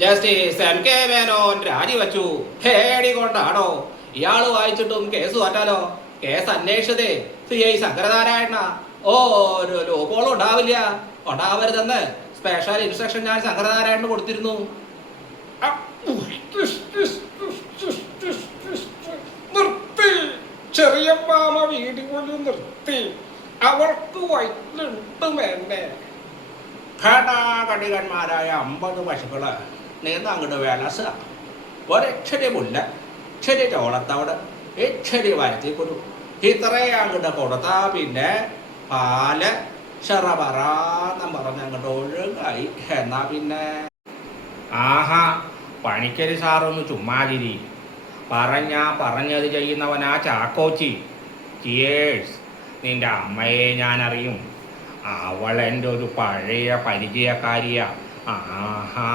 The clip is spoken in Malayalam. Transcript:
ജസ്റ്റിസ് എം കെ മേനോൻ രാജിവെച്ചു. ഹേടി കൊണ്ടാണോ? ഇയാള് വായിച്ചിട്ടും കേസ് മാറ്റാലോ? കേസ് അന്വേഷിച്ചതേ CI ശങ്കരനാരായണ. ഒരു ലോപ്പോളും ഉണ്ടാവില്ല, ഉണ്ടാവരുതെന്ന് സ്പെഷ്യൽ ഇൻസ്ട്രക്ഷൻ ഞാൻ ശങ്കരനാരായണന് കൊടുത്തിരുന്നു. നിർത്തി, ചെറിയ മാമ വീടുകളിൽ നിർത്തി. അവർക്ക് വയറ്റിലുണ്ട് മേന്നെ. ഘടാഘടികന്മാരായ 50 പശുക്കള് നീന്ത അങ്ങോട്ട് വിളസ. ഒരക്ഷരി മുല്ല, ഇച്ചിരി ചോളത്തോട്, ഇച്ചിരി വരുത്തിക്കൊടു. ഇത്രയും അങ്ങോട്ട് കൊടുത്താ പിന്നെ പാല് ചെറപറാന്ന് പറഞ്ഞങ്ങോട്ട് ഒഴുകായി. എന്നാ പിന്നെ ആഹാ, പണിക്കരി സാറൊന്ന് ചുമ്മാതിരി. പറഞ്ഞത് ചെയ്യുന്നവനാ ചാക്കോച്ചി. ചിയേഴ്സ്. നിന്റെ അമ്മയെ ഞാനറിയും. അവൾ എൻ്റെ ഒരു പഴയ പരിചയക്കാരിയാ. ആഹാ.